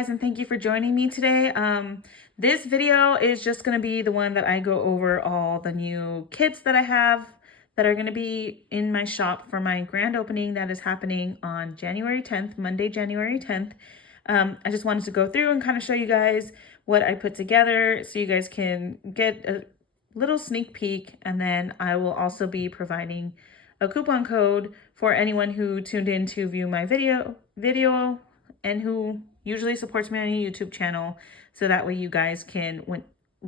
guys, and thank you for joining me today. This video is just going to be the one that I go over all the new kits that I have that are going to be in my shop for my grand opening that is happening on January 10th, Monday, January 10th. I just wanted to go through and kind of show you guys what I put together so you guys can get a little sneak peek, and then I will also be providing a coupon code for anyone who tuned in to view my video and who usually supports me on a YouTube channel, so that way you guys can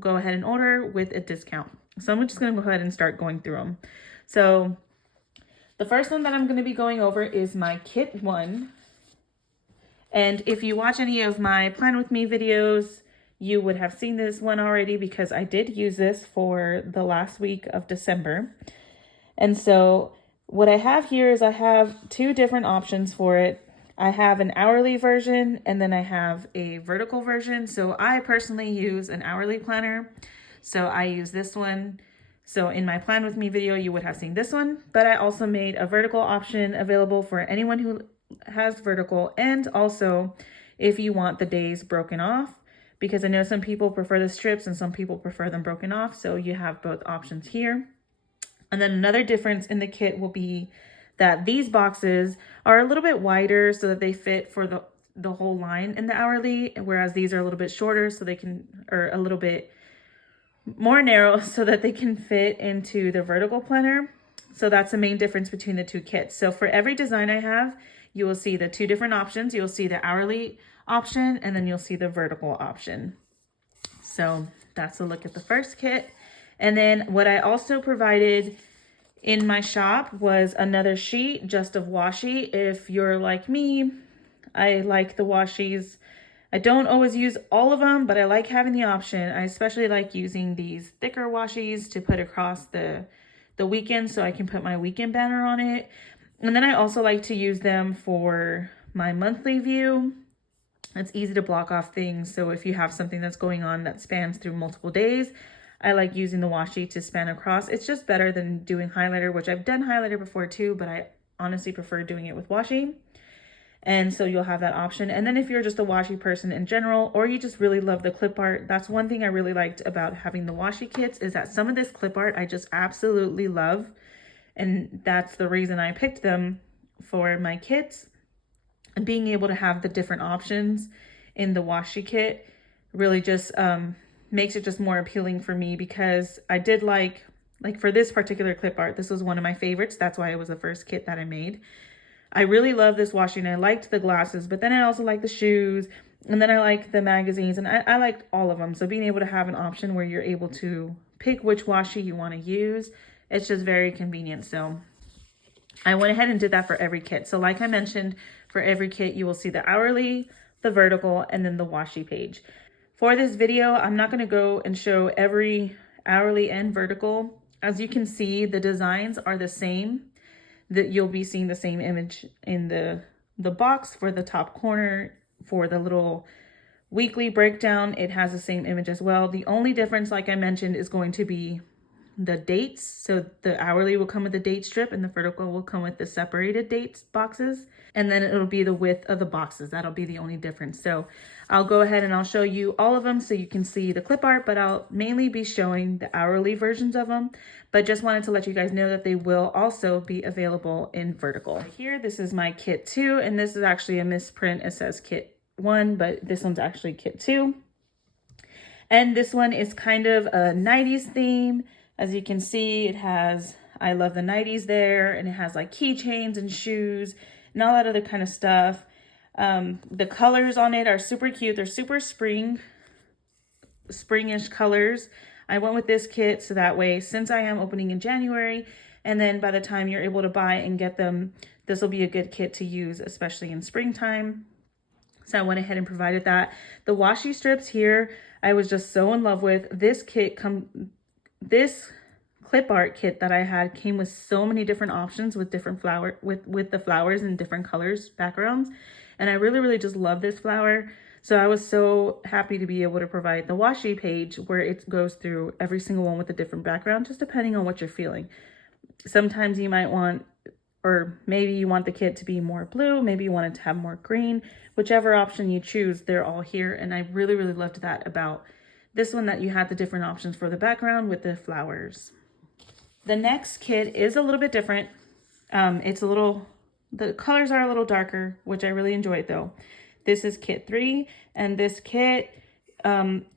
go ahead and order with a discount. So I'm just going to go ahead and start going through them. So the first one that I'm going to be going over is my kit 1. And if you watch any of my Plan With Me videos, you would have seen this one already because I did use this for the last week of December. And so what I have here is I have 2 different options for it. I have an hourly version and then I have a vertical version. So I personally use an hourly planner. So I use this one. So in my Plan With Me video, you would have seen this one, but I also made a vertical option available for anyone who has vertical, and also if you want the days broken off, because I know some people prefer the strips and some people prefer them broken off. So you have both options here. And then another difference in the kit will be that these boxes are a little bit wider so that they fit for the whole line in the hourly, whereas these are a little bit shorter so they can, or a little bit more narrow so that they can fit into the vertical planner. So that's the main difference between the 2 kits. So for every design I have, you will see the 2 different options. You'll see the hourly option and then you'll see the vertical option. So that's a look at the first kit. And then what I also provided in my shop was another sheet just of washi. If you're like me, I like the washies. I don't always use all of them, but I like having the option. I especially like using these thicker washies to put across the weekend so I can put my weekend banner on it. And then I also like to use them for my monthly view. It's easy to block off things. So if you have something that's going on that spans through multiple days, I like using the washi to span across. It's just better than doing highlighter, which I've done highlighter before too, but I honestly prefer doing it with washi. And so you'll have that option. And then if you're just a washi person in general, or you just really love the clip art, that's one thing I really liked about having the washi kits, is that some of this clip art I just absolutely love. And that's the reason I picked them for my kits. And being able to have the different options in the washi kit really just makes it just more appealing for me, because I did like for this particular clip art, this was one of my favorites. That's why it was the first kit that I made. I really love this washi, and I liked the glasses, but then I also like the shoes, and then I like the magazines, and I liked all of them. So being able to have an option where you're able to pick which washi you want to use, it's just very convenient. So I went ahead and did that for every kit. So like I mentioned, for every kit, you will see the hourly, the vertical, and then the washi page. For this video, I'm not going to go and show every hourly and vertical. As you can see, the designs are the same. That you'll be seeing the same image in the box for the top corner. For the little weekly breakdown, it has the same image as well. The only difference, like I mentioned, is going to be the dates. So the hourly will come with the date strip and the vertical will come with the separated dates boxes. And then it'll be the width of the boxes. That'll be the only difference. So I'll go ahead and I'll show you all of them so you can see the clip art, but I'll mainly be showing the hourly versions of them. But just wanted to let you guys know that they will also be available in vertical. Here, this is my kit 2, and this is actually a misprint. It says kit 1, but this one's actually kit 2. And this one is kind of a 90s theme. As you can see, it has I love the 90s there, and it has like keychains and shoes and all that other kind of stuff. The colors on it are super cute. They're super springish colors. I went with this kit so that way, since I am opening in January, and then by the time you're able to buy and get them, this will be a good kit to use, especially in springtime. So I went ahead and provided that. The washi strips here, I was just so in love with. This this clip art kit that I had came with so many different options with different with the flowers in different colors, backgrounds. And I really just love this flower. So I was so happy to be able to provide the washi page where it goes through every single one with a different background, just depending on what you're feeling. Sometimes you might want or maybe you want the kit to be more blue, maybe you want it to have more green, whichever option you choose, they're all here. And I really, really loved that about this one, that you had the different options for the background with the flowers. The next kit is a little bit different. The colors are a little darker, which I really enjoyed though. This is kit 3, and this kit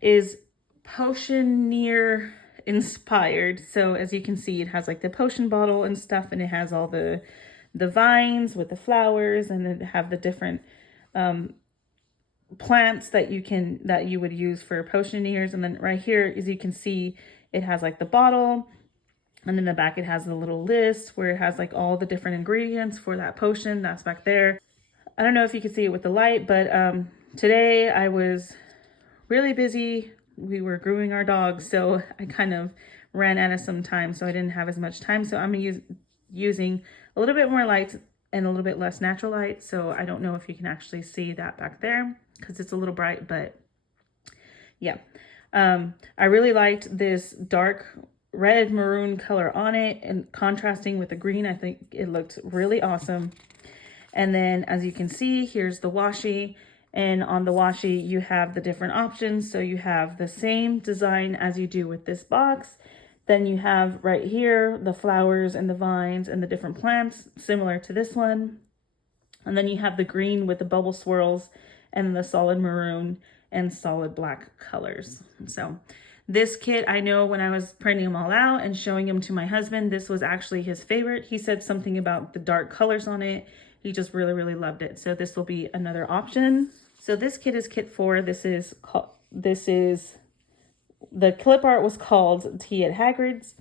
is Potioneer inspired. So as you can see, it has like the potion bottle and stuff, and it has all the vines with the flowers, and then have the different plants that you would use for potioneers. And then right here, as you can see, it has like the bottle, and in the back it has the little list where it has like all the different ingredients for that potion. That's back there. I don't know if you can see it with the light, but today I was really busy. We were grooming our dogs, so I kind of ran out of some time, so I didn't have as much time. So I'm using a little bit more light and a little bit less natural light. So I don't know if you can actually see that back there because it's a little bright, but yeah. I really liked this dark red maroon color on it, and contrasting with the green. I think it looked really awesome. And then as you can see, here's the washi. And on the washi, you have the different options. So you have the same design as you do with this box. Then you have right here, the flowers and the vines and the different plants, similar to this one. And then you have the green with the bubble swirls and the solid maroon and solid black colors. So this kit, I know when I was printing them all out and showing them to my husband, this was actually his favorite. He said something about the dark colors on it. He just really, really loved it. So this will be another option. So this kit is kit 4. This is the clip art was called Tea at Hagrid's.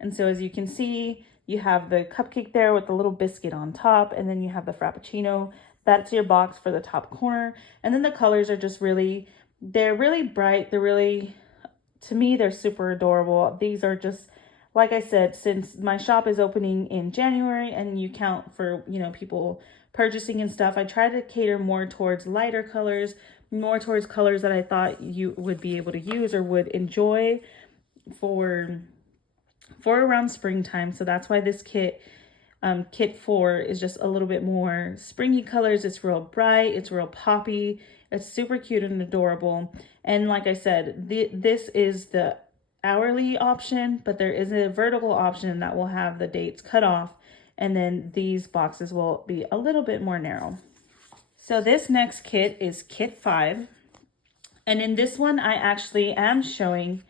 And so as you can see, you have the cupcake there with the little biscuit on top, and then you have the Frappuccino. That's your box for the top corner. And then the colors are just they're really bright. To me, they're super adorable. These are just, like I said, since my shop is opening in January and you count for, people purchasing and stuff, I try to cater more towards lighter colors, more towards colors that I thought you would be able to use or would enjoy for around springtime. So that's why this kit 4 is just a little bit more springy colors. It's real bright, it's real poppy, it's super cute and adorable. And like I said, this is the hourly option, but there is a vertical option that will have the dates cut off, and then these boxes will be a little bit more narrow. So this next kit is kit 5, and in this one I actually am showing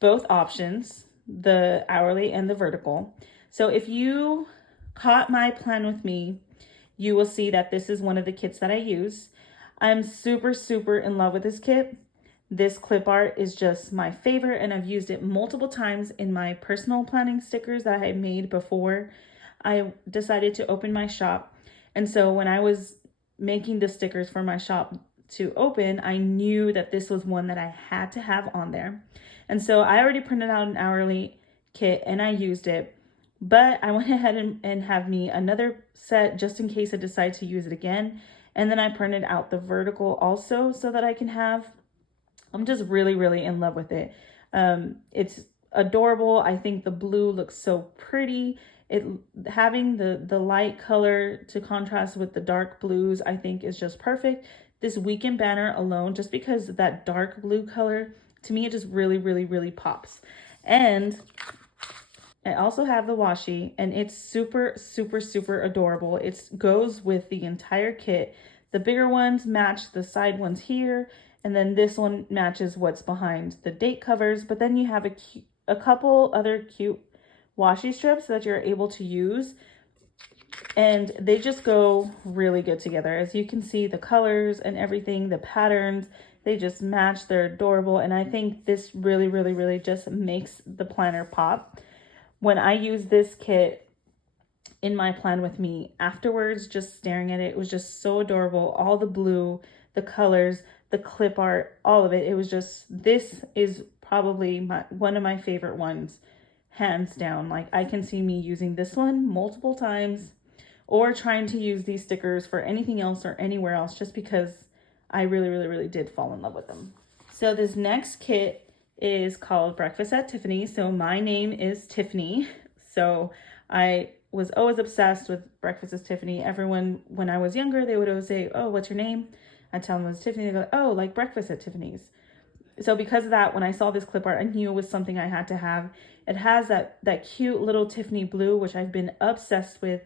both options, the hourly and the vertical. So if you caught my plan with me, you will see that this is one of the kits that I use. I'm super, super in love with this kit. This clip art is just my favorite, and I've used it multiple times in my personal planning stickers that I made before I decided to open my shop. And so when I was making the stickers for my shop to open, I knew that this was one that I had to have on there. And so I already printed out an hourly kit and I used it, but I went ahead and have me another set just in case I decide to use it again. And then I printed out the vertical also so that I can have. I'm just really, really in love with it. It's adorable. I think the blue looks so pretty. Having the light color to contrast with the dark blues, I think is just perfect. This weekend banner alone, just because that dark blue color, to me, it just really, really, really pops. And I also have the washi, and it's super, super, super adorable. It goes with the entire kit. The bigger ones match the side ones here, and then this one matches what's behind the date covers. But then you have a couple other cute washi strips that you're able to use, and they just go really good together. As you can see, the colors and everything, the patterns, they just match. They're adorable, and I think this really, really, really just makes the planner pop. When I use this kit in my plan with me, afterwards, just staring at it, it was just so adorable. All the blue, the colors, the clip art, all of it. It was just, this is probably one of my favorite ones, hands down. Like, I can see me using this one multiple times, or trying to use these stickers for anything else or anywhere else, just because I really, really, really did fall in love with them. So this next kit is called Breakfast at Tiffany's. So my name is Tiffany. So I was always obsessed with Breakfast with Tiffany. Everyone, when I was younger, they would always say, oh, what's your name? I'd tell them it was Tiffany. They go, oh, like Breakfast at Tiffany's. So because of that, when I saw this clip art, I knew it was something I had to have. It has that cute little Tiffany blue, which I've been obsessed with.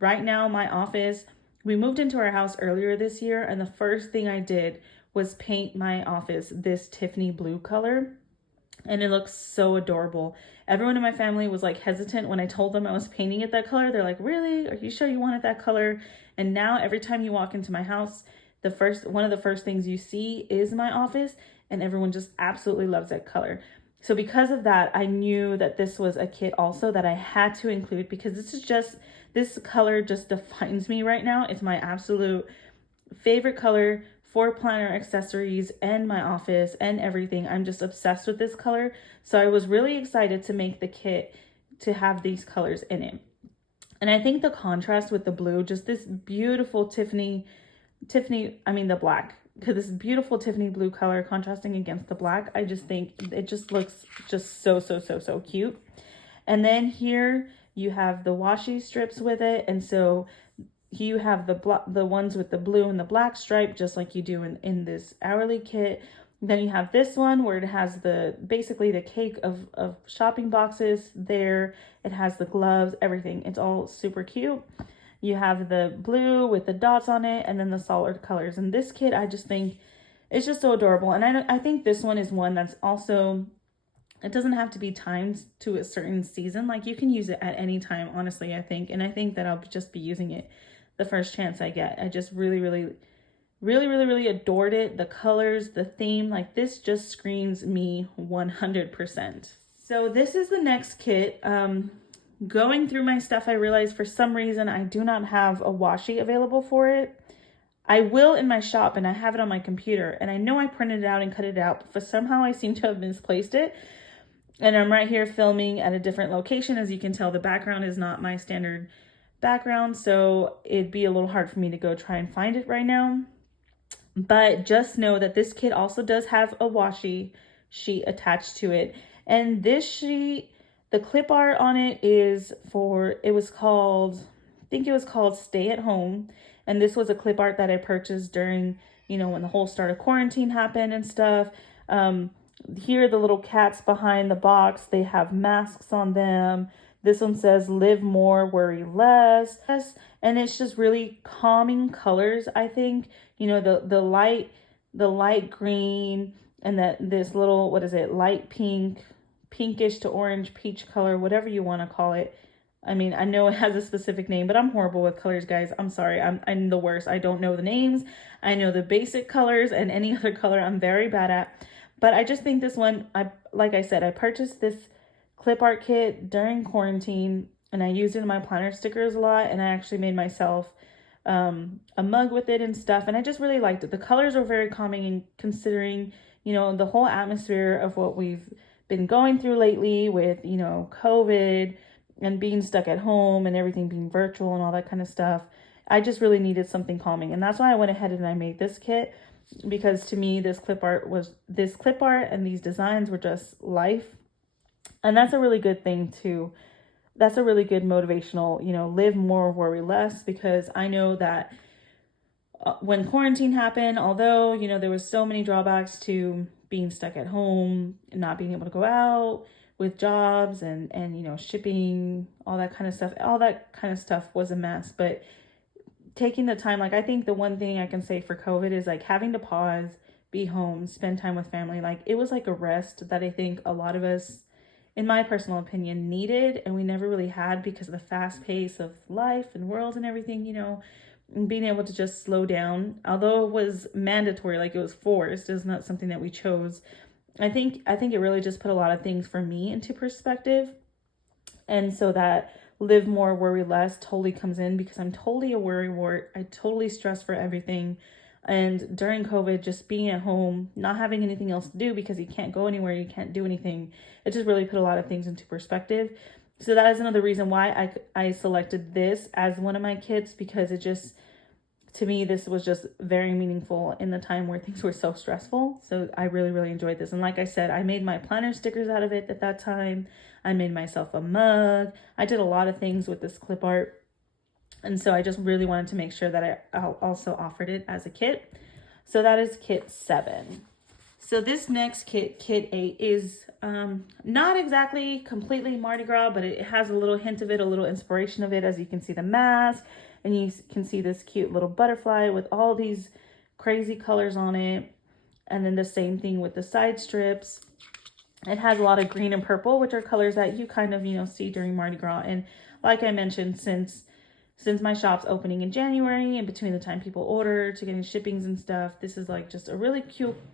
Right now, my office, we moved into our house earlier this year, and the first thing I did was paint my office this Tiffany blue color, and it looks so adorable. Everyone in my family was like hesitant when I told them I was painting it that color. They're like, really? Are you sure you wanted that color? And now every time you walk into my house, one of the first things you see is my office, and everyone just absolutely loves that color. So because of that, I knew that this was a kit also that I had to include, because this color just defines me right now. It's my absolute favorite color for planner accessories and my office and everything. I'm just obsessed with this color. So I was really excited to make the kit to have these colors in it. And I think the contrast with the blue, just this beautiful the black, because this beautiful Tiffany blue color contrasting against the black, I just think it just looks just so cute. And then here you have the washi strips with it, and so you have the ones with the blue and the black stripe, just like you do in this hourly kit. Then you have this one where it has basically the cake of shopping boxes there. It has the gloves, everything. It's all super cute. You have the blue with the dots on it, and then the solid colors. And this kit, I just think it's just so adorable. And I think this one is one that's also, it doesn't have to be timed to a certain season. Like, you can use it at any time, honestly, I think. And I think that I'll just be using it the first chance I get. I just really adored it. The colors, the theme, like this just screams me 100%. So this is the next kit. Going through my stuff, I realized for some reason I do not have a washi available for it. I will in my shop, and I have it on my computer, and I know I printed it out and cut it out, but for somehow I seem to have misplaced it. And I'm right here filming at a different location. As you can tell, the background is not my standard background, so it'd be a little hard for me to go try and find it right now. But just know that this kit also does have a washi sheet attached to it. And this sheet, the clip art on it is I think it was called Stay at Home. And this was a clip art that I purchased during, when the whole start of quarantine happened and stuff. Here are the little cats behind the box. They have masks on them. This one says live more, worry less. And it's just really calming colors, I think. The light green, and this little, light pink, pinkish to orange, peach color, whatever you want to call it. I mean, I know it has a specific name, but I'm horrible with colors, guys. I'm sorry. I'm the worst. I don't know the names. I know the basic colors, and any other color I'm very bad at. But I just think this one, like I said, I purchased this clip art kit during quarantine, and I used it in my planner stickers a lot, and I actually made myself a mug with it and stuff, and I just really liked it. The colors were very calming, and considering, the whole atmosphere of what we've been going through lately with, COVID and being stuck at home and everything being virtual and all that kind of stuff, I just really needed something calming. And that's why I went ahead and I made this kit, because to me, this clip art and these designs were just life. And that's a really good thing too. That's a really good motivational, live more, worry less, because I know that when quarantine happened, although, there was so many drawbacks to being stuck at home and not being able to go out with jobs and shipping, all that kind of stuff was a mess. But taking the time, I think the one thing I can say for COVID is having to pause, be home, spend time with family. It was like a rest that I think a lot of us, in my personal opinion, needed, and we never really had, because of the fast pace of life and world and everything, and being able to just slow down, although it was mandatory, it was forced, it's not something that we chose. I think it really just put a lot of things for me into perspective. And so that live more, worry less totally comes in, because I'm totally a worrywart. I totally stress for everything. And during COVID, just being at home, not having anything else to do because you can't go anywhere, you can't do anything, it just really put a lot of things into perspective. So that is another reason why I selected this as one of my kits, because it just, to me, this was just very meaningful in the time where things were so stressful. So I really, really enjoyed this. And like I said, I made my planner stickers out of it at that time. I made myself a mug. I did a lot of things with this clip art. And so I just really wanted to make sure that I also offered it as a kit. So that is kit 7. So this next kit, kit 8, is not exactly completely Mardi Gras, but it has a little hint of it, a little inspiration of it. As you can see the mask, and you can see this cute little butterfly with all these crazy colors on it. And then the same thing with the side strips. It has a lot of green and purple, which are colors that you kind of, see during Mardi Gras. And like I mentioned, since my shop's opening in January, and between the time people order to getting shippings and stuff, this is like just a really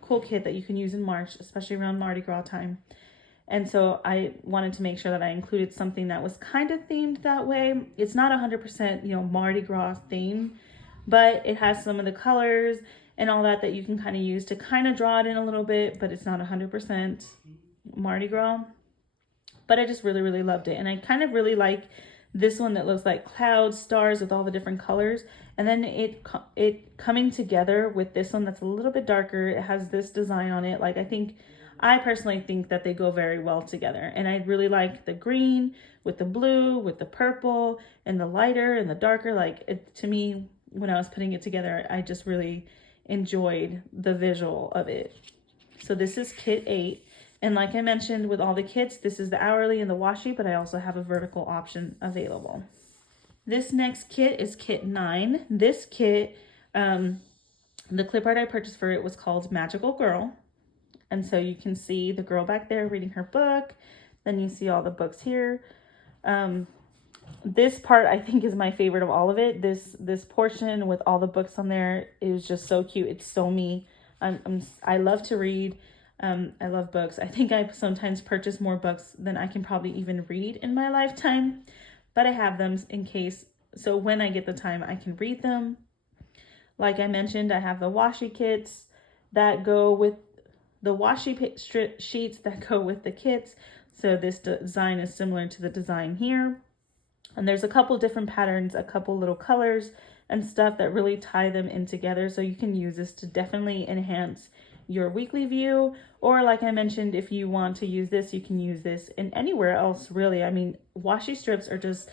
cool kit that you can use in March, especially around Mardi Gras time. And so I wanted to make sure that I included something that was kind of themed that way. It's not 100%, Mardi Gras theme, but it has some of the colors and all that you can kind of use to kind of draw it in a little bit, but it's not 100% Mardi Gras. But I just really, really loved it. And I kind of really like this one that looks like clouds, stars with all the different colors. And then it coming together with this one that's a little bit darker. It has this design on it. Like, I personally think that they go very well together. And I really like the green with the blue, with the purple, and the lighter and the darker. Like, to me, when I was putting it together, I just really enjoyed the visual of it. So this is kit 8. And like I mentioned with all the kits, this is the hourly and the washi, but I also have a vertical option available. This next kit is kit 9. This kit, the clip art I purchased for it was called Magical Girl. And so you can see the girl back there reading her book. Then you see all the books here. This part I think is my favorite of all of it. This portion with all the books on there is just so cute. It's so me. I love to read. I love books. I think I sometimes purchase more books than I can probably even read in my lifetime, but I have them in case. So when I get the time, I can read them. Like I mentioned, I have the washi kits that go with the washi strip sheets that go with the kits. So this design is similar to the design here. And there's a couple different patterns, a couple little colors and stuff that really tie them in together. So you can use this to definitely enhance your weekly view. Or like I mentioned, if you want to use this, you can use this in anywhere else, really. I mean, washi strips are just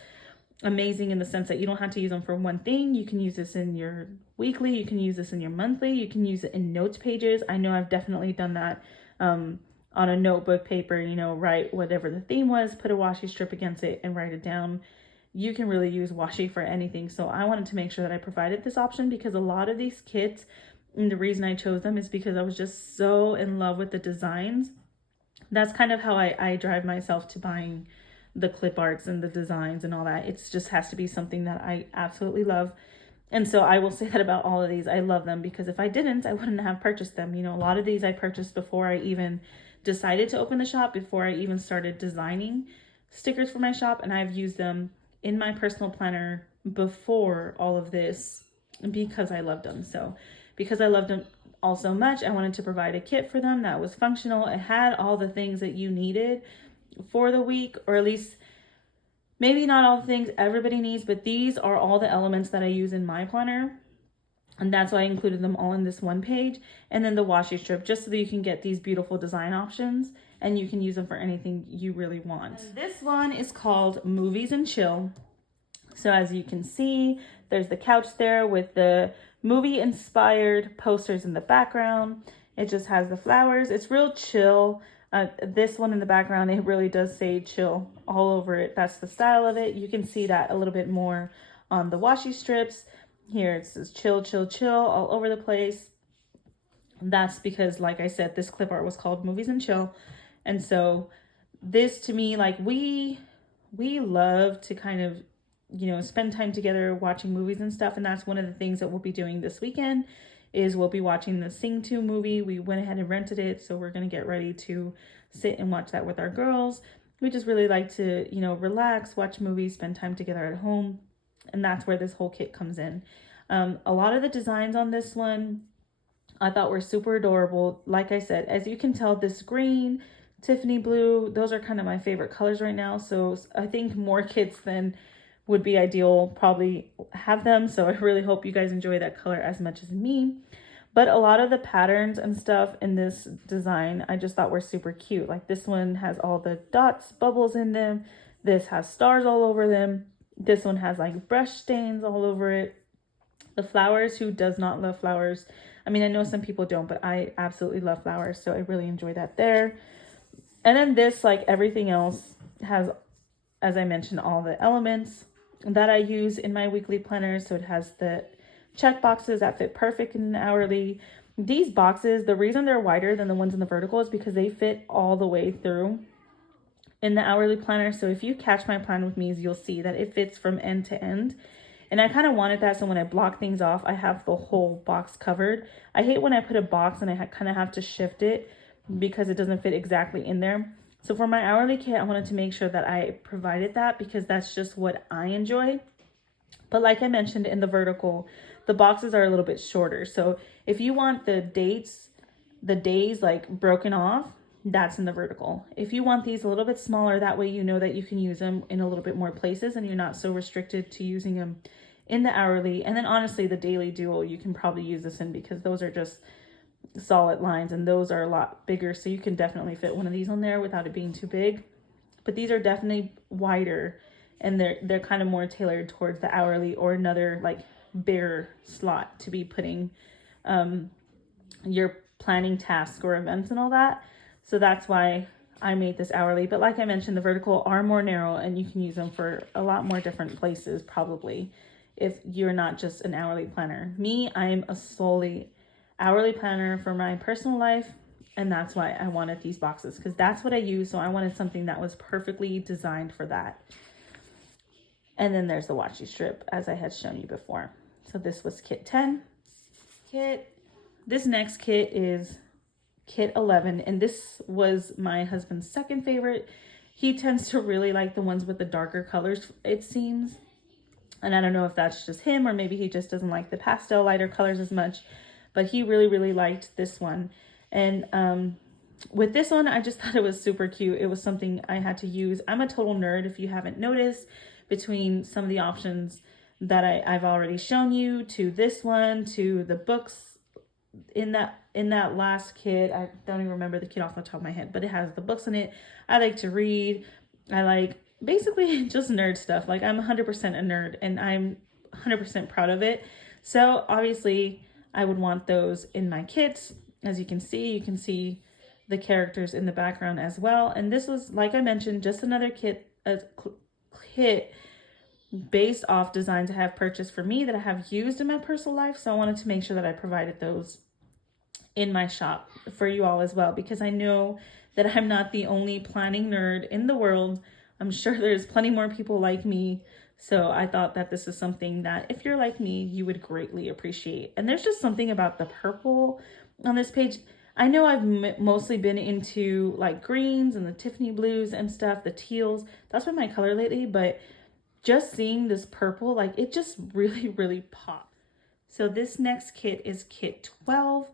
amazing in the sense that you don't have to use them for one thing. You can use this in your weekly, you can use this in your monthly, you can use it in notes pages. I know I've definitely done that on a notebook paper, write whatever the theme was, put a washi strip against it and write it down. You can really use washi for anything. So I wanted to make sure that I provided this option because a lot of these kits, and the reason I chose them is because I was just so in love with the designs. That's kind of how I drive myself to buying the clip arts and the designs and all that. It just has to be something that I absolutely love. And so I will say that about all of these. I love them because if I didn't, I wouldn't have purchased them. A lot of these I purchased before I even decided to open the shop, before I even started designing stickers for my shop. And I've used them in my personal planner before all of this because I loved them. So because I loved them all so much, I wanted to provide a kit for them that was functional. It had all the things that you needed for the week, or at least maybe not all the things everybody needs, but these are all the elements that I use in my planner. And that's why I included them all in this one page. And then the washi strip, just so that you can get these beautiful design options and you can use them for anything you really want. And this one is called Movies and Chill. So as you can see, there's the couch there with the movie inspired posters in the background. It just has the flowers. It's real chill. This one in the background, it really does say chill all over it. That's the style of it. You can see that a little bit more on the washi strips. Here it says chill, chill, chill all over the place. That's because, like I said, this clip art was called Movies and Chill. And so this, to me, like we love to kind of, spend time together watching movies and stuff. And that's one of the things that we'll be doing this weekend is we'll be watching the Sing 2 movie. We went ahead and rented it, so we're going to get ready to sit and watch that with our girls. We just really like to, relax, watch movies, spend time together at home. And that's where this whole kit comes in. A lot of the designs on this one I thought were super adorable. Like I said, as you can tell, this green, Tiffany blue, those are kind of my favorite colors right now. So I think more kits than would be ideal, probably have them. So I really hope you guys enjoy that color as much as me. But a lot of the patterns and stuff in this design, I just thought were super cute. Like this one has all the dots, bubbles in them. This has stars all over them. This one has like brush stains all over it. The flowers, who does not love flowers? I mean, I know some people don't, but I absolutely love flowers. So I really enjoy that there. And then this, like everything else, has, as I mentioned, all the elements that I use in my weekly planner. So it has the check boxes that fit perfect in an hourly. These boxes, the reason they're wider than the ones in the vertical is because they fit all the way through in the hourly planner. So if you catch my plan with me, you'll see that it fits from end to end. And I kind of wanted that, so when I block things off, I have the whole box covered. I hate when I put a box and I kind of have to shift it because it doesn't fit exactly in there. So for my hourly kit, I wanted to make sure that I provided that because that's just what I enjoy. But like I mentioned in the vertical, the boxes are a little bit shorter. So if you want the days like broken off, that's in the vertical. If you want these a little bit smaller, that way you know that you can use them in a little bit more places and you're not so restricted to using them in the hourly. And then honestly, the daily dual, you can probably use this in because those are just solid lines and those are a lot bigger. So you can definitely fit one of these on there without it being too big. But these are definitely wider and they're kind of more tailored towards the hourly or another like bigger slot to be putting your planning tasks or events and all that. So that's why I made this hourly. But like I mentioned, the vertical are more narrow and you can use them for a lot more different places probably if you're not just an hourly planner. Me, I'm a solely hourly planner for my personal life. And that's why I wanted these boxes because that's what I use. So I wanted something that was perfectly designed for that. And then there's the washi strip as I had shown you before. So this was kit 10. This next kit is kit 11. And this was my husband's second favorite. He tends to really like the ones with the darker colors, it seems. And I don't know if that's just him or maybe he just doesn't like the pastel lighter colors as much. But he really, really liked this one. And with this one, I just thought it was super cute. It was something I had to use. I'm a total nerd, if you haven't noticed, between some of the options that I've already shown you to this one, to the books in that last kit. I don't even remember the kit off the top of my head, but it has the books in it. I like to read. I like basically just nerd stuff. Like I'm 100% a nerd and I'm 100% proud of it. So obviously I would want those in my kits. As you can see the characters in the background as well. And this was, like I mentioned, just another kit based off designs I have purchased for me that I have used in my personal life. So I wanted to make sure that I provided those in my shop for you all as well, because I know that I'm not the only planning nerd in the world. I'm sure there's plenty more people like me. So I thought that this is something that if you're like me, you would greatly appreciate. And there's just something about the purple on this page. I know I've mostly been into like greens and the Tiffany blues and stuff, the teals. That's been my color lately, but just seeing this purple, like it just really, really popped. So this next kit is kit 12.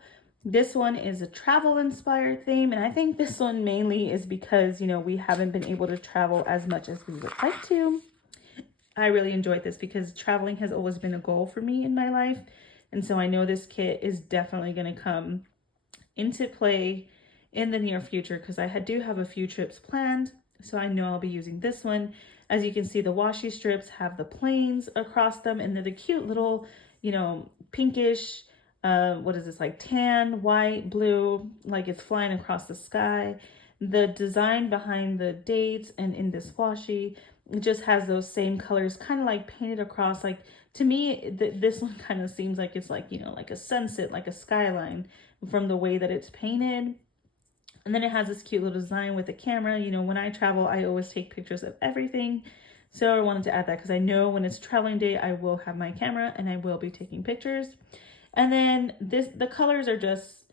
This one is a travel inspired theme. And I think this one mainly is because, you know, we haven't been able to travel as much as we would like to. I really enjoyed this because traveling has always been a goal for me in my life. And so I know this kit is definitely going to come into play in the near future because I do have a few trips planned. So I know I'll be using this one. As you can see, the washi strips have the planes across them and they're the cute little, you know, pinkish, what is this, like tan, white, blue, like it's flying across the sky. The design behind the dates and in this washi, it just has those same colors kind of like painted across. Like to me, this one kind of seems like it's like, you know, like a sunset, like a skyline from the way that it's painted. And then it has this cute little design with the camera. You know, when I travel, I always take pictures of everything. So I wanted to add that because I know when it's traveling day, I will have my camera and I will be taking pictures. And then the colors are just,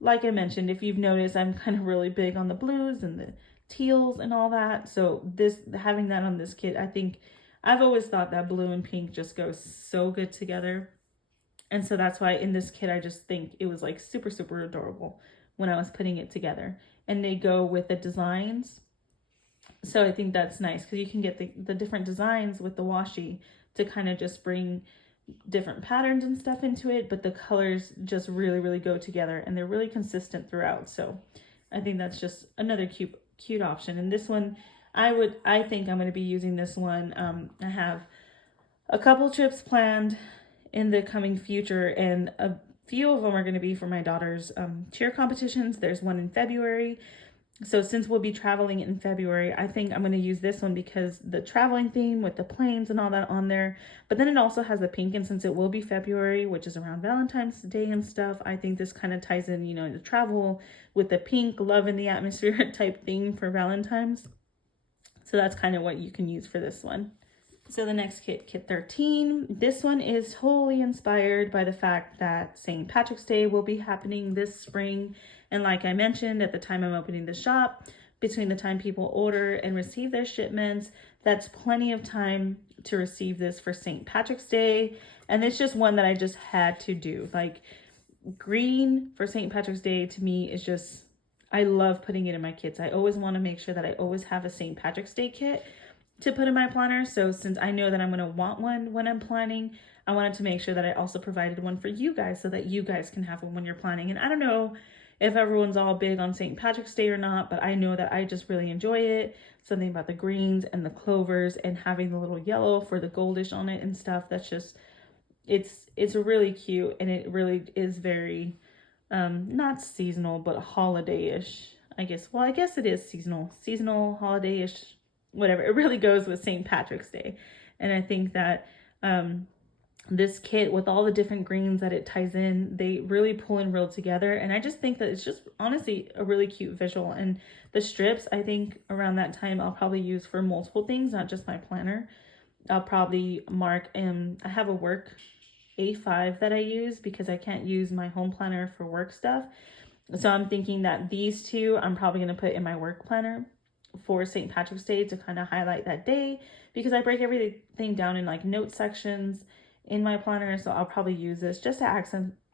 like I mentioned, if you've noticed, I'm kind of really big on the blues and the teals and all that. So having that on this kit, I think I've always thought that blue and pink just go so good together. And so that's why in this kit, I just think it was like super, super adorable when I was putting it together. And they go with the designs So I think that's nice because you can get the different designs with the washi to kind of just bring different patterns and stuff into it, but the colors just really go together and they're really consistent throughout. So I think that's just another cute option. And this one, I think I'm going to be using this one. I have a couple trips planned in the coming future, and a few of them are going to be for my daughter's cheer competitions. There's one in February. So since we'll be traveling in February, I think I'm going to use this one because the traveling theme with the planes and all that on there. But then it also has the pink, and since it will be February, which is around Valentine's Day and stuff, I think this kind of ties in, the travel with the pink, love in the atmosphere type theme for Valentine's. So that's kind of what you can use for this one. So the next kit 13, this one is totally inspired by the fact that St. Patrick's Day will be happening this spring. And like I mentioned, at the time I'm opening the shop, between the time people order and receive their shipments, that's plenty of time to receive this for St. Patrick's Day. And it's just one that I just had to do. Like, green for St. Patrick's Day to me is just, I love putting it in my kits. I always want to make sure that I always have a St. Patrick's Day kit to put in my planner. So since I know that I'm going to want one when I'm planning, I wanted to make sure that I also provided one for you guys so that you guys can have one when you're planning. And I don't know if everyone's all big on St. Patrick's Day or not, but I know that I just really enjoy it. Something about the greens and the clovers and having the little yellow for the goldish on it and stuff. That's just, it's really cute, and it really is very, not seasonal, but holiday-ish, I guess. Well, I guess it is seasonal, holiday-ish, whatever. It really goes with St. Patrick's Day. And I think that this kit with all the different greens that it ties in, they really pull and reel together. And I just think that it's just honestly a really cute visual. And the strips, I think around that time I'll probably use for multiple things, not just my planner. I'll probably mark, I have a work A5 that I use because I can't use my home planner for work stuff. So I'm thinking that these two I'm probably going to put in my work planner for St. Patrick's Day to kind of highlight that day, because I break everything down in like note sections in my planner. So I'll probably use this just to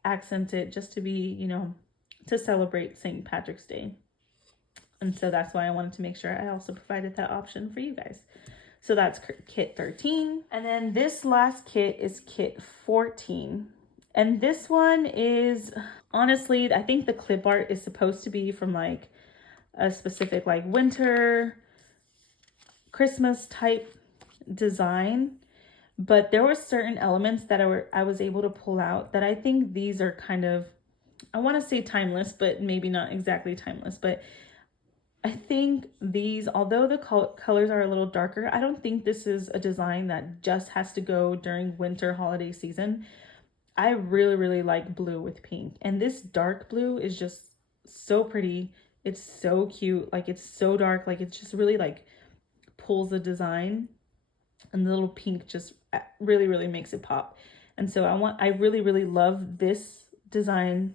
accent it, just to be, to celebrate St. Patrick's Day. And so that's why I wanted to make sure I also provided that option for you guys. So that's kit 13. And then this last kit is kit 14. And this one is, honestly, I think the clip art is supposed to be from like a specific like winter, Christmas type design. But there were certain elements that I was able to pull out that I think these are kind of, I want to say timeless, but maybe not exactly timeless. But I think these, although the colors are a little darker, I don't think this is a design that just has to go during winter holiday season. I really like blue with pink. And this dark blue is just so pretty. It's so cute. Like, it's so dark. Like, it just really like pulls the design. And the little pink just really makes it pop. And so I really love this design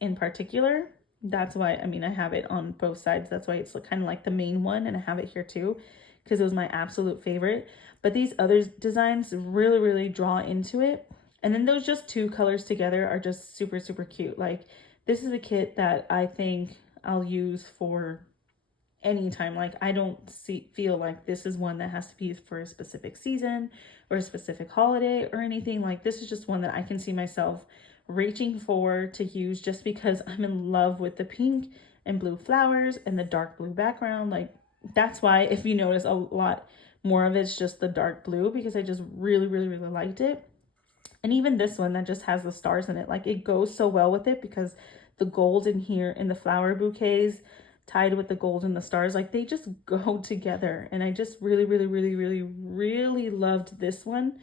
in particular. That's why, I have it on both sides. That's why it's kind of like the main one, and I have it here too, because it was my absolute favorite. But these other designs really draw into it. And then those just two colors together are just super cute. Like, this is a kit that I think I'll use for anytime. Like, I don't feel like this is one that has to be for a specific season or a specific holiday or anything. Like, this is just one that I can see myself reaching for to use just because I'm in love with the pink and blue flowers and the dark blue background. Like, that's why, if you notice, a lot more of it's just the dark blue, because I just really liked it. And even this one that just has the stars in it, like, it goes so well with it because the gold in here in the flower bouquets tied with the gold and the stars, like, they just go together. And I just really loved this one.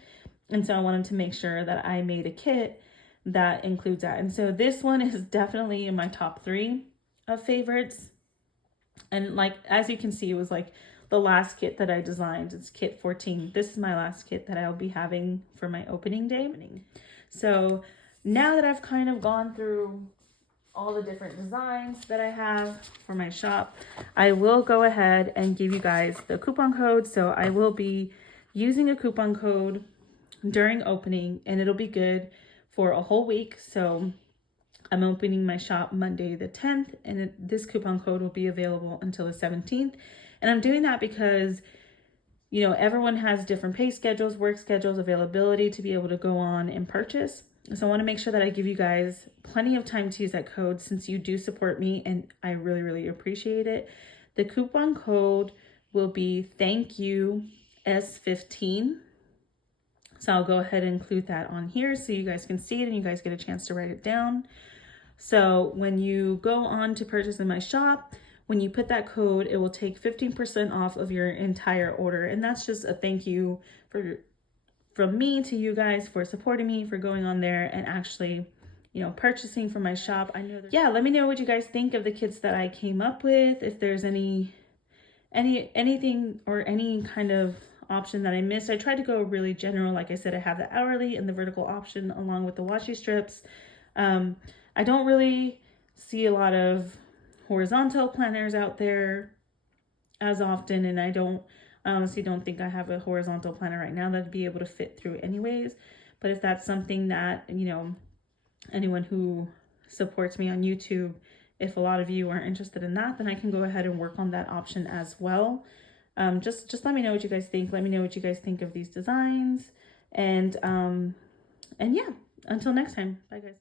And so I wanted to make sure that I made a kit that includes that. And so this one is definitely in my top 3 of favorites. And like, as you can see, it was like the last kit that I designed. It's kit 14. This is my last kit that I'll be having for my opening day. So now that I've kind of gone through all the different designs that I have for my shop, I will go ahead and give you guys the coupon code. So I will be using a coupon code during opening, and it'll be good for a whole week. So I'm opening my shop Monday the 10th, and this coupon code will be available until the 17th. And I'm doing that because, you know, everyone has different pay schedules, work schedules, availability to be able to go on and purchase. So I want to make sure that I give you guys plenty of time to use that code since you do support me, and I really, really appreciate it. The coupon code will be thank you S15. So I'll go ahead and include that on here so you guys can see it and you guys get a chance to write it down. So when you go on to purchase in my shop, when you put that code, it will take 15% off of your entire order. And that's just a thank you from me to you guys for supporting me, for going on there and actually, you know, purchasing from my shop. I know yeah, let me know what you guys think of the kits that I came up with. If there's anything or any kind of option that I missed. I tried to go really general. Like I said, I have the hourly and the vertical option along with the washi strips. I don't really see a lot of horizontal planners out there as often, and I honestly don't think I have a horizontal planner right now that'd be able to fit through anyways. But if that's something that, you know, anyone who supports me on YouTube, if a lot of you are interested in that, then I can go ahead and work on that option as well. Just let me know what you guys think. Let me know what you guys think of these designs. And yeah, until next time. Bye, guys.